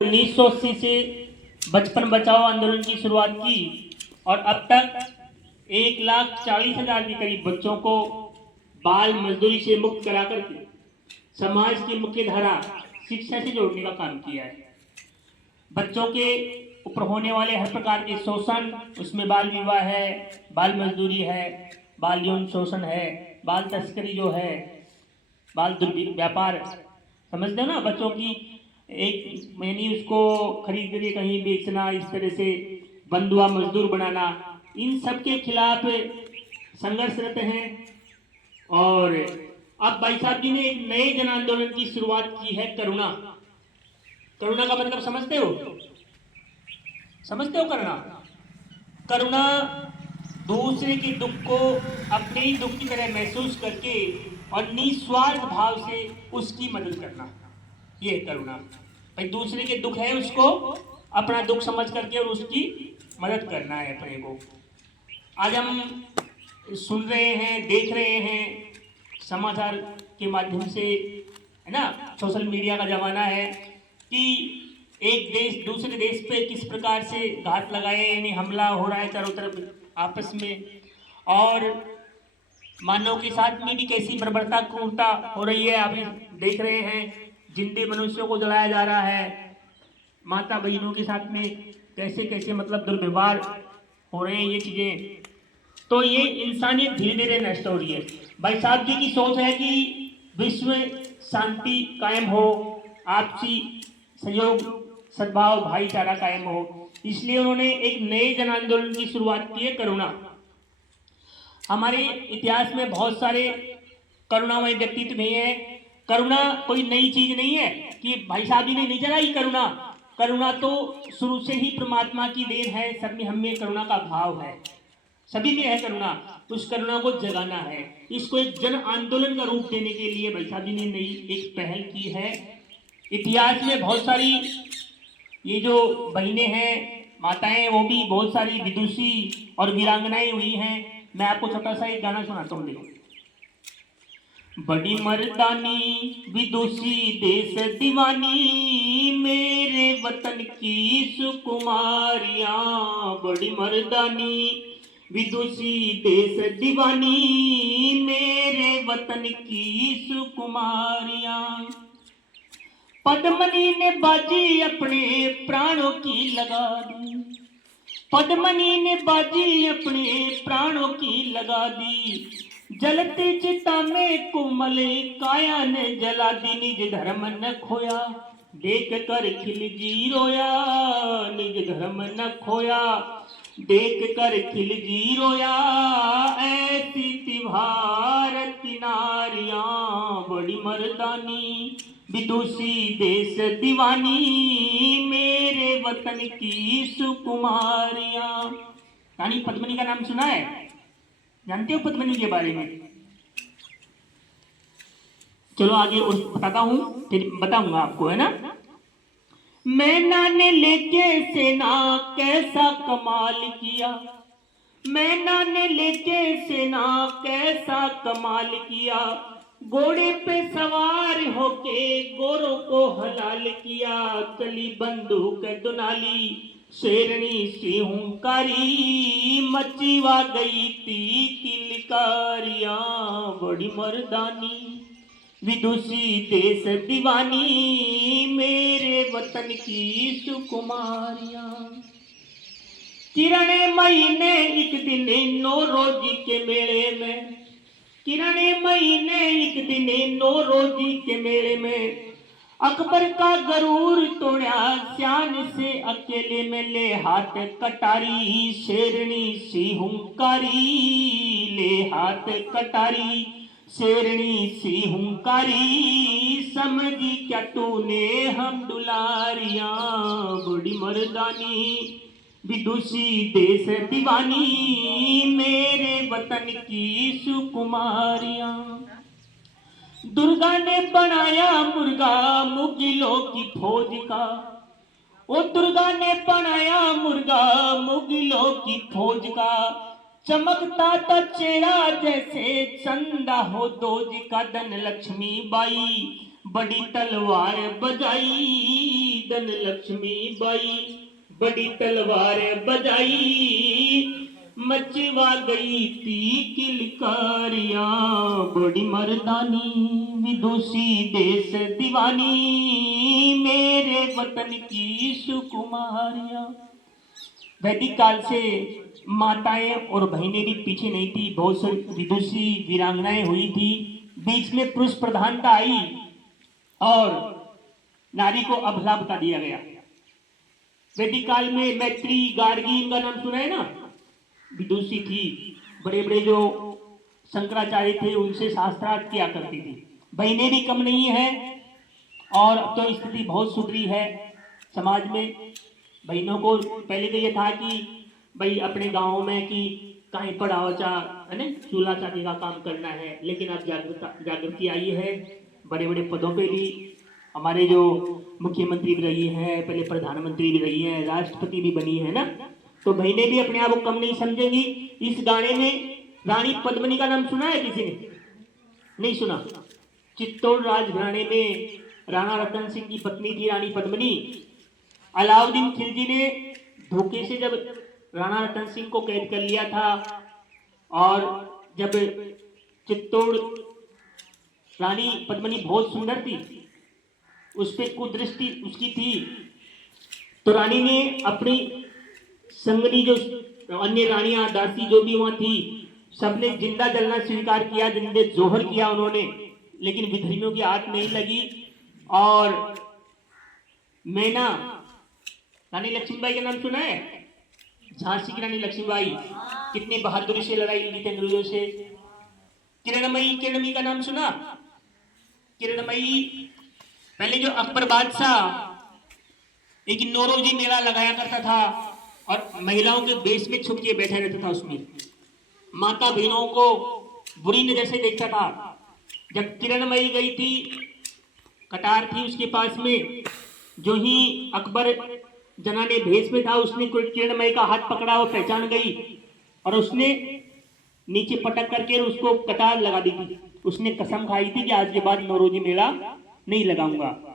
1980 से बचपन बचाओ आंदोलन की शुरुआत की और अब तक 1,40,000 के करीब बच्चों को बाल मजदूरी से मुक्त करा करके समाज की मुख्य धारा शिक्षा से जोड़ने का काम किया है। बच्चों के ऊपर होने वाले हर प्रकार के शोषण, उसमें बाल विवाह है, बाल मजदूरी है, बाल यौन शोषण है, बाल तस्करी जो है, बाल व्यापार, समझते हो ना, बच्चों की एक मैंने उसको खरीद करके कहीं बेचना, इस तरह से बंधुआ मजदूर बनाना, इन सब के खिलाफ संघर्षरत हैं। और अब भाई साहब जी ने एक नए जन आंदोलन की शुरुआत की है, करुणा। करुणा का मतलब समझते हो? समझते हो करुणा? करुणा दूसरे के दुख को अपने ही दुख की तरह महसूस करके और निस्वार्थ भाव से उसकी मदद करना, ये है करुणा। भाई दूसरे के दुख है, उसको अपना दुख समझ करके और उसकी मदद करना है अपने को। आज हम सुन रहे हैं, देख रहे हैं समाचार के माध्यम से, है ना, सोशल मीडिया का जमाना है, कि एक देश दूसरे देश पे किस प्रकार से घात लगाए, यानी हमला हो रहा है चारों तरफ आपस में, और मानव के साथ में भी कैसी बर्बरता क्रूरता हो रही है। अभी देख रहे हैं जिंदे मनुष्यों को जलाया जा रहा है, माता बहनों के साथ में कैसे कैसे मतलब दुर्व्यवहार हो रहे हैं, ये चीजें। तो ये इंसानियत धीरे धीरे नष्ट हो रही है। भाई साहब जी की सोच है कि विश्व शांति कायम हो, आपसी सहयोग, सद्भाव, भाईचारा कायम हो, इसलिए उन्होंने एक नए जन आंदोलन की शुरुआत की है, करुणा। हमारे इतिहास में बहुत सारे करुणामय व्यक्तित्व भी हैं। करुणा कोई नई चीज नहीं है कि भाई साहब जी ने नहीं चलाई करुणा। करुणा तो शुरू से ही परमात्मा की देन है, सब में हम में करुणा का भाव है, सभी में है करुणा। उस करुणा को जगाना है, इसको एक जन आंदोलन का रूप देने के लिए भाई साहब जी ने नई एक पहल की है। इतिहास में बहुत सारी ये जो बहनें हैं, माताएं, वो भी बहुत सारी विदुषी और वीरांगनाएं हुई हैं। मैं आपको छोटा सा एक गाना सुनाता हूँ, देखो। बड़ी मर्दानी विदुषी देश दीवानी, मेरे वतन की सुकुमारियां। बड़ी मर्दानी विदुषी देश दीवानी, मेरे वतन की सुकुमारियां। पद्मनी ने बाजी अपने प्राणों की लगा दी, पद्मनी ने बाजी अपने प्राणों की लगा दी। जलते चिता में कोमल काया ने जला दी, निज धर्म न खोया, देख कर खिल जी रोया। निज धर्म न खोया, देख कर खिल जी रोया। ऐसी तिवार किनारियां, बड़ी मर्दानी विदुषी देश दीवानी, मेरे वतन की सुकुमारियां। रानी पद्मिनी का नाम सुना है? जानते हो पद्मिनी के बारे में? चलो आगे उस बताता हूं, फिर बताऊंगा आपको, है ना। मैना ने लेके सेना कैसा कमाल किया, मैना ने लेके सेना कैसा कमाल किया। घोड़े पे सवार होके गोरों को हलाल किया। चली बंदूक दुनाली, शेरनी सी हुंकारी, मचीवा गई थी किलकारियां। बड़ी मर्दानी विदुषी देश दीवानी, मेरे वतन की सुकुमारियां। किरणे महीने एक दिन नौ रोजी के मेले में, किरणे महीने एक दिन नौ रोजी के मेले में। अकबर का गरूर तोड़ा श्यान से अकेले में, ले हाथ कटारी शेरनी सी हुंकारी। ले हाथ कटारी शेरनी सी हुंकारी, समझी क्या तूने हम दुलारियां। बड़ी मर्दानी विदुषी देश दीवानी, मेरे वतन की सुकुमारियां। दुर्गा ने बनाया मुर्गा मुगलों की फौज का, ओ दुर्गा ने बनाया मुर्गा मुगलों की फौज का। चमकता था चेहरा जैसे चंदा हो दोज का। धन लक्ष्मी बाई बड़ी तलवार बजाई धन लक्ष्मी बाई, बड़ी तलवार बजाई मचवा गई थी किलकारियां, बड़ी मर्दानी विदुषी देश दीवानी, मेरे वतन की सुकुमारियां। वैदिक काल से माताएं और बहनें भी पीछे नहीं थी, बहुत सारी विदुषी वीरांगनाएं हुई थी। बीच में पुरुष प्रधानता आई और नारी को अबला बता दिया गया। वैदिक काल में मैत्री, गार्गी, इनका नाम सुना है ना, विदुषी थी। बड़े बड़े जो शंकराचार्य थे उनसे शास्त्रार्थ किया करती थी। बहनें भी कम नहीं है और अब तो स्थिति बहुत सुधरी है समाज में। बहनों को पहले तो ये था कि भाई अपने गाँव में कि कहीं पढ़ाओ चा है ना, चूल्हा चाकी का काम करना है, लेकिन अब जागृति आई है। बड़े बड़े पदों पे भी हमारे जो मुख्यमंत्री भी रही है, पहले प्रधानमंत्री भी रही है, राष्ट्रपति भी बनी है ना, तो बहनें भी अपने आप को कम नहीं समझेंगी। इस गाने में रानी पद्मिनी का नाम सुना है किसी ने? नहीं सुना। चित्तौड़ राजघराने में राणा रतन सिंह की पत्नी थी रानी पद्मिनी। अलाउद्दीन खिलजी ने धोखे से जब राणा रतन सिंह को कैद कर लिया था और जब चित्तौड़ रानी पद्मिनी बहुत सुंदर थी, उस पर कुदृष्टि उसकी थी, तो रानी ने अपनी संगनी जो अन्य रानियां दासी जो भी वहां थी सबने जिंदा जलना स्वीकार किया, जिंदे जोहर किया उन्होंने, लेकिन विधर्मियों की आंच नहीं लगी। और मैना रानी लक्ष्मीबाई का नाम सुना है? झांसी की रानी लक्ष्मीबाई कितनी बहादुरी से लड़ाई लड़ी थी अंग्रेजों से। किरणमयी का नाम सुना? किरणमयी पहले जो अकबर बादशाह एक नौरोजी मेला लगाया करता था और महिलाओं के बेस में छुप के बैठा रहता था, उसमें माता बहनों को बुरी नजर से देखता था। जब किरणमयी गई थी, कटार थी उसके पास में, जो ही अकबर जनाने भेष में था उसने किरणमयी का हाथ पकड़ा, वो पहचान गई और उसने नीचे पटक करके उसको कटार लगा दी थी। उसने कसम खाई थी कि आज के बाद नौरोजी मेला नहीं लगाऊंगा।